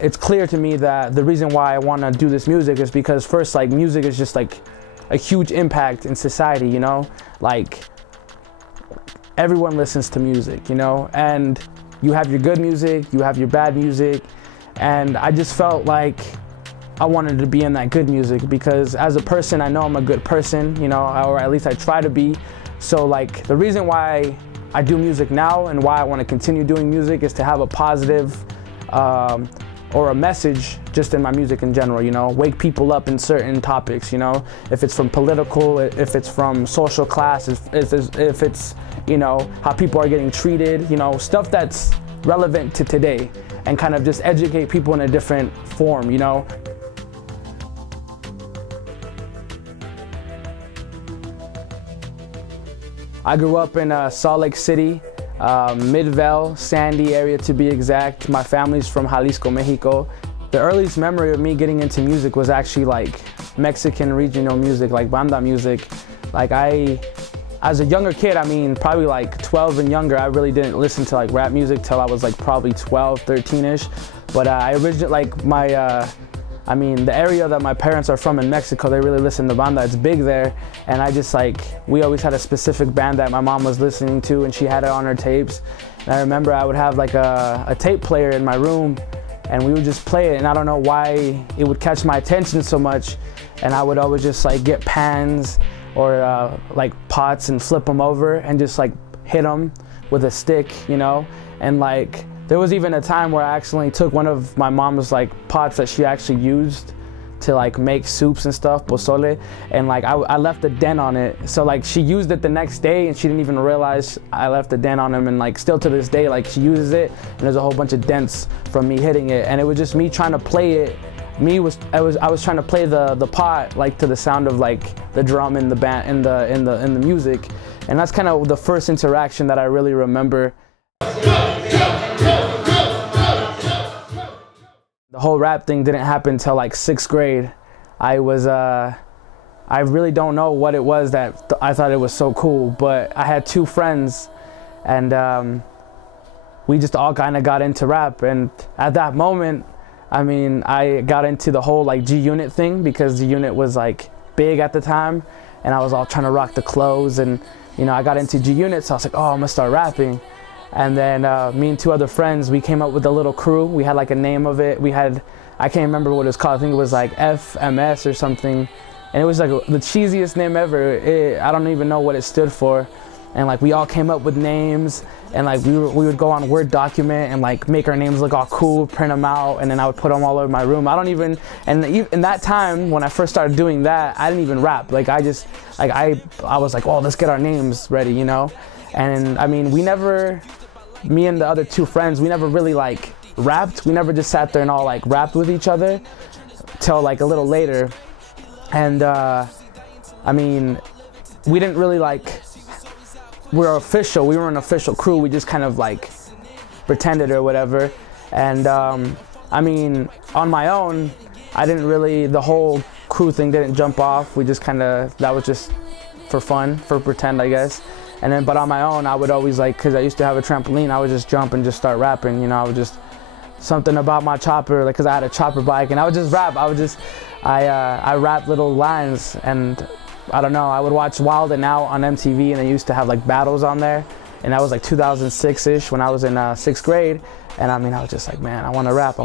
it's clear to me that the reason why I want to do this music is because first, like, music is just like a huge impact in society, you know? Like, everyone listens to music, you know? And you have your good music, you have your bad music, and I just felt like I wanted to be in that good music because as a person, I know I'm a good person, you know, or at least I try to be. So like, the reason why I do music now and why I want to continue doing music is to have a positive or a message just in my music in general, you know, wake people up in certain topics, you know, if it's from political, if it's from social class, if it's, you know, how people are getting treated, you know, stuff that's relevant to today, and kind of just educate people in a different form, you know. I grew up in Salt Lake City, Midvale, Sandy area to be exact. My family's from Jalisco, Mexico. The earliest memory of me getting into music was actually like Mexican regional music, like banda music. Like as a younger kid, I mean, probably like 12 and younger, I really didn't listen to like rap music till I was like probably 12, 13-ish. But I originally, like I mean, the area that my parents are from in Mexico, they really listen to banda. It's big there. And I just like, we always had a specific band that my mom was listening to and she had it on her tapes. And I remember I would have like a tape player in my room and we would just play it. And I don't know why it would catch my attention so much. And I would always just like get pans or like pots and flip them over and just like hit them with a stick, you know? And like, there was even a time where I accidentally took one of my mom's like pots that she actually used to like make soups and stuff, pozole, and like I left a dent on it. So like she used it the next day and she didn't even realize I left a dent on him, and like still to this day like she uses it and there's a whole bunch of dents from me hitting it. And it was just me trying to play it. I was trying to play the pot like to the sound of like the drum in the band in the music, and that's kind of the first interaction that I really remember. The whole rap thing didn't happen until like 6th grade. I really don't know what it was that I thought it was so cool, but I had 2 friends and we just all kind of got into rap. And at that moment, I mean, I got into the whole like G-Unit thing because G-Unit was like big at the time and I was all trying to rock the clothes, and you know, I got into G-Unit, so I was like, oh, I'm gonna start rapping. And then me and 2 other friends, we came up with a little crew. We had like a name of it. I can't remember what it was called. I think it was like FMS or something. And it was like the cheesiest name ever. I don't even know what it stood for. And like we all came up with names, and like we would go on Word document and like make our names look all cool, print them out, and then I would put them all over my room. And in that time when I first started doing that, I didn't even rap. Like I was like, oh, let's get our names ready, you know? And I mean, me and the other 2 friends, we never really like rapped. We never just sat there and all like rapped with each other till like a little later. And I mean, we didn't really like, we were an official crew. We just kind of like pretended or whatever. And I mean, on my own, I didn't really, the whole crew thing didn't jump off. We just kind of, that was just for fun, for pretend, I guess. And then, but on my own, I would always like, cause I used to have a trampoline, I would just jump and just start rapping, you know. I would just, something about my chopper, like, cause I had a chopper bike, and I would just rap. I rap little lines, and I don't know, I would watch Wild 'N Out on MTV, and they used to have like battles on there. And that was like 2006-ish when I was in 6th grade. And I mean, I was just like, man, I wanna rap.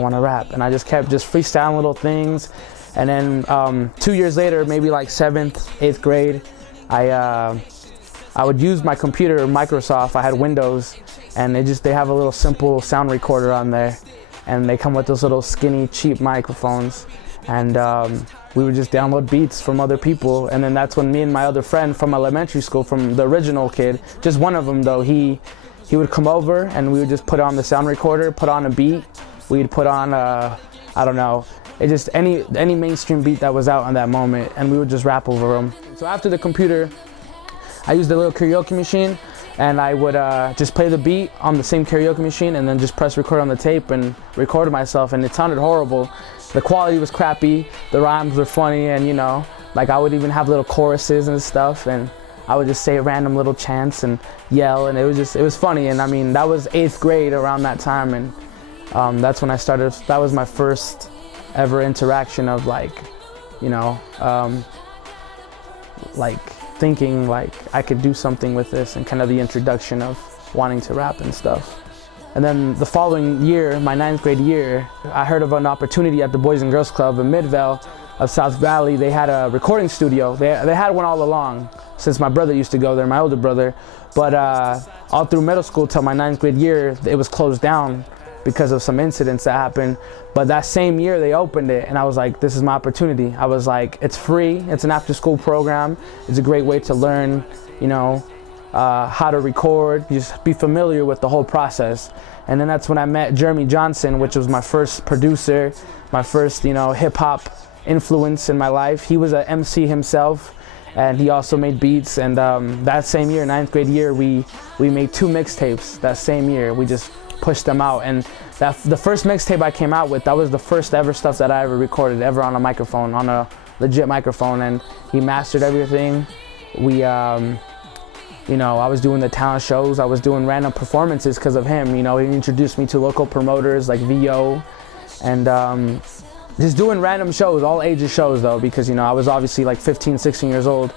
And I just kept just freestyling little things. And then 2 years later, maybe like 7th, 8th grade, I would use my computer, Microsoft. I had Windows, and they have a little simple sound recorder on there, and they come with those little skinny, cheap microphones, and we would just download beats from other people. And then that's when me and my other friend from elementary school, from the original kid, just one of them though, he would come over, and we would just put on the sound recorder, put on a beat. We'd put on I don't know, it just any mainstream beat that was out on that moment, and we would just rap over them. So after the computer, I used a little karaoke machine, and I would just play the beat on the same karaoke machine and then just press record on the tape and record myself, and it sounded horrible. The quality was crappy, the rhymes were funny, and you know, like I would even have little choruses and stuff, and I would just say random little chants and yell, and it was funny. And I mean, that was 8th grade around that time, and That's when I started. That was my first ever interaction of like, you know, like thinking like I could do something with this, and kind of the introduction of wanting to rap and stuff. And then the following year, my 9th grade year, I heard of an opportunity at the Boys and Girls Club in Midvale of South Valley. They had a recording studio. They had one all along, since my brother used to go there, my older brother. But all through middle school till my 9th grade year, it was closed down because of some incidents that happened. But that same year they opened it, and I was like, this is my opportunity. I was like, it's free, it's an after-school program. It's a great way to learn, you know, how to record, just be familiar with the whole process. And then that's when I met Jeremy Johnson, which was my first producer, my first, you know, hip-hop influence in my life. He was an MC himself, and he also made beats. And that same year, 9th grade year, we made 2 mixtapes that same year. We just pushed them out, and the first mixtape I came out with, that was the first ever stuff that I ever recorded, ever on a microphone, on a legit microphone. And he mastered everything. We you know, I was doing the talent shows, I was doing random performances because of him. You know, he introduced me to local promoters like VO, and just doing random shows, all ages shows though, because, you know, I was obviously like 15, 16 years old.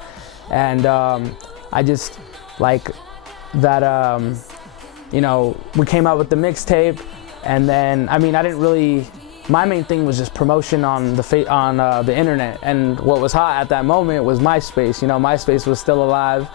And I just like that, you know, we came out with the mixtape, and then, I mean, I didn't really, my main thing was just promotion on the internet. And what was hot at that moment was MySpace. You know, MySpace was still alive.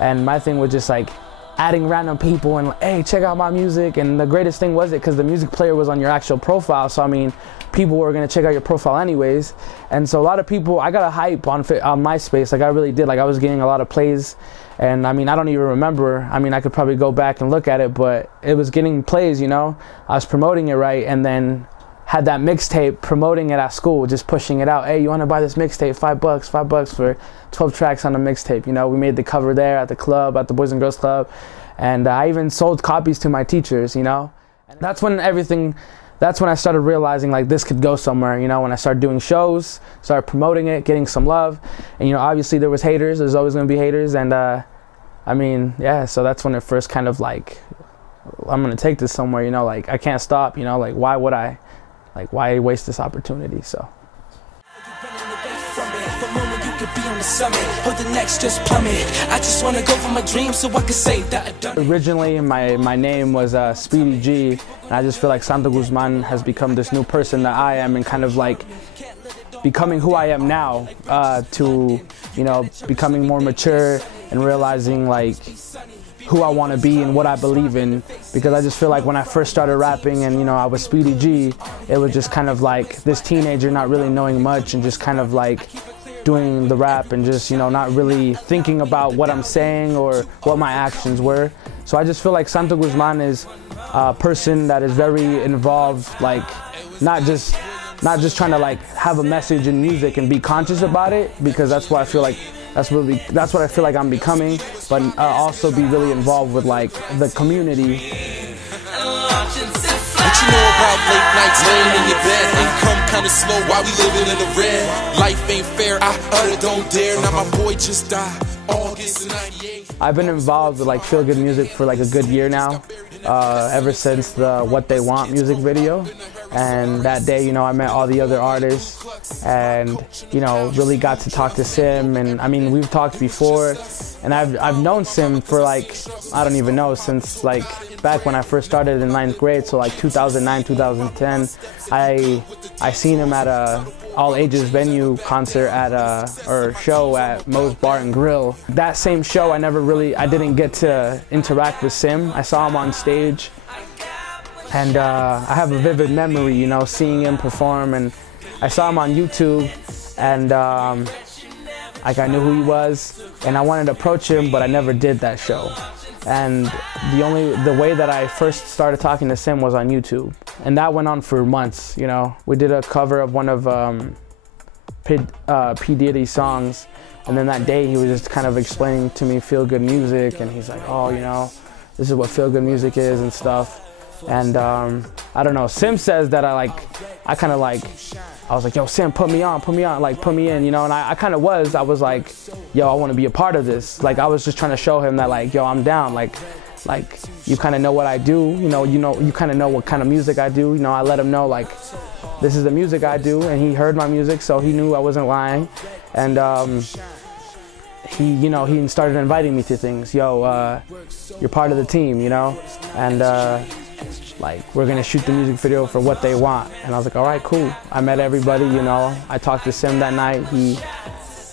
And my thing was just like adding random people and like, hey, check out my music. And the greatest thing was it, because the music player was on your actual profile. So I mean, people were gonna check out your profile anyways. And so a lot of people, I got a hype on MySpace, like I really did. Like I was getting a lot of plays. And I mean, I don't even remember. I mean, I could probably go back and look at it, but it was getting plays, you know? I was promoting it right, and then had that mixtape, promoting it at school, just pushing it out. Hey, you wanna buy this mixtape? $5 for 12 tracks on a mixtape. You know, we made the cover there at the club, at the Boys and Girls Club. And I even sold copies to my teachers, you know? And that's when I started realizing like this could go somewhere, you know, when I started doing shows, started promoting it, getting some love. And, you know, obviously there was haters, there's always gonna be haters. And I mean, yeah, so that's when it first kind of like, I'm gonna take this somewhere, you know, like I can't stop, you know, like why would I? Like, why waste this opportunity? So. Originally, my name was Speedy G, and I just feel like Santo Guzman has become this new person that I am, and kind of like becoming who I am now, to, you know, becoming more mature and realizing like who I want to be and what I believe in. Because I just feel like when I first started rapping and, you know, I was Speedy G, it was just kind of like this teenager not really knowing much and just kind of like doing the rap and just, you know, not really thinking about what I'm saying or what my actions were. So I just feel like Santo Guzman is a person that is very involved, like not just trying to like have a message in music and be conscious about it, because that's what I feel like that's what I feel like I'm becoming, but also be really involved with like the community. What you know about late nights laying in your bed? Income kinda slow while we living in the red. Life ain't fair, I utter don't dare. Now my boy just died, August of '98. I've been involved with like Feel Good Music for like a good year now, ever since the What They Want music video. And that day, you know, I met all the other artists and, you know, really got to talk to Sim. And I mean, we've talked before, and I've known Sim for like, I don't even know, since like back when I first started in 9th grade, so like 2009, 2010. I seen him at a all ages venue concert at or show at Moe's Bar and Grill. That same show, I didn't get to interact with Sim. I saw him on stage, and I have a vivid memory, you know, seeing him perform. And I saw him on YouTube, and like I knew who he was, and I wanted to approach him, but I never did that show. And the way that I first started talking to Sim was on YouTube, and that went on for months. You know, we did a cover of one of P. Diddy's songs, and then that day he was just kind of explaining to me Feel Good Music, and he's like, oh, you know, this is what Feel Good Music is and stuff. And I don't know, Sim says that I was like, yo, Sim, put me on, like put me in, you know. And I was like, yo, I want to be a part of this. Like I was just trying to show him that like, yo, I'm down, like like, you kind of know what I do, you kind of know what kind of music I do. I let him know, like, this is the music I do, and he heard my music, so he knew I wasn't lying. And he started inviting me to things. Yo, you're part of the team, and like, we're gonna shoot the music video for what they want. And I was like, all right, cool. I met everybody, I talked to Sim that night.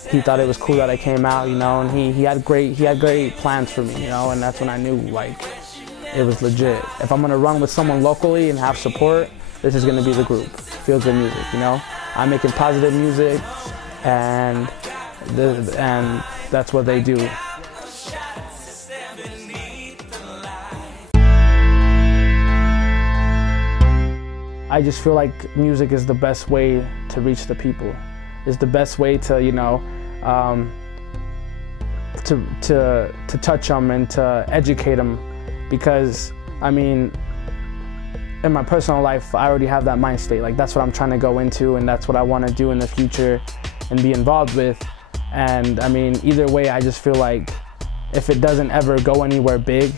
He thought it was cool that I came out, and he had great plans for me, and that's when I knew, like, it was legit. If I'm gonna run with someone locally and have support, this is gonna be the group. Feel Good Music, I'm making positive music, and that's what they do. I just feel like music is the best way to reach the people. It's the best way to, to touch them and to educate them, because, I mean, in my personal life, I already have that mind state. Like, that's what I'm trying to go into, and that's what I want to do in the future and be involved with. And I mean, either way, I just feel like if it doesn't ever go anywhere big,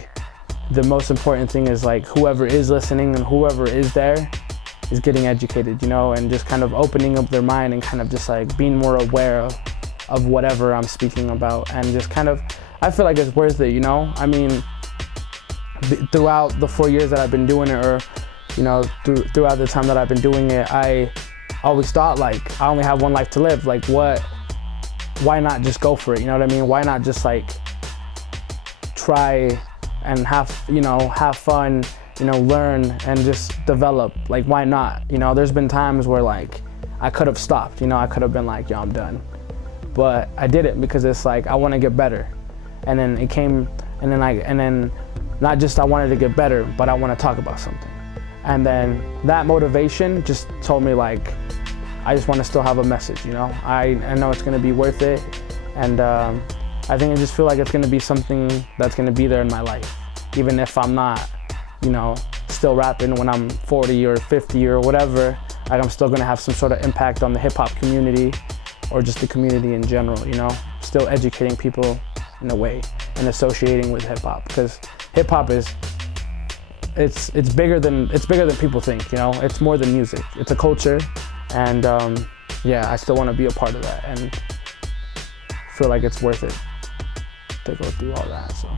the most important thing is, like, whoever is listening and whoever is there is getting educated, and just kind of opening up their mind and kind of just, like, being more aware of whatever I'm speaking about, and just kind of, I feel like it's worth it, I mean, throughout the 4 years that I've been doing it, or, throughout the time that I've been doing it, I always thought, like, I only have one life to live. Like, why not just go for it? You know what I mean? Why not just, like, try and have fun, learn and just develop? Like, why not? There's been times where, like, I could have stopped, I could have been like, yo, I'm done. But I did it because it's like, I want to get better. And then it came, and then not just I wanted to get better, but I want to talk about something. And then that motivation just told me, like, I just want to still have a message, I know it's going to be worth it. And I think I just feel like it's going to be something that's going to be there in my life. Even if I'm not, still rapping when I'm 40 or 50 or whatever, like, I'm still going to have some sort of impact on the hip hop community, or just the community in general, still educating people in a way and associating with hip hop, because hip hop is, it's bigger than people think, it's more than music. It's a culture, and yeah, I still want to be a part of that, and feel like it's worth it to go through all that, so.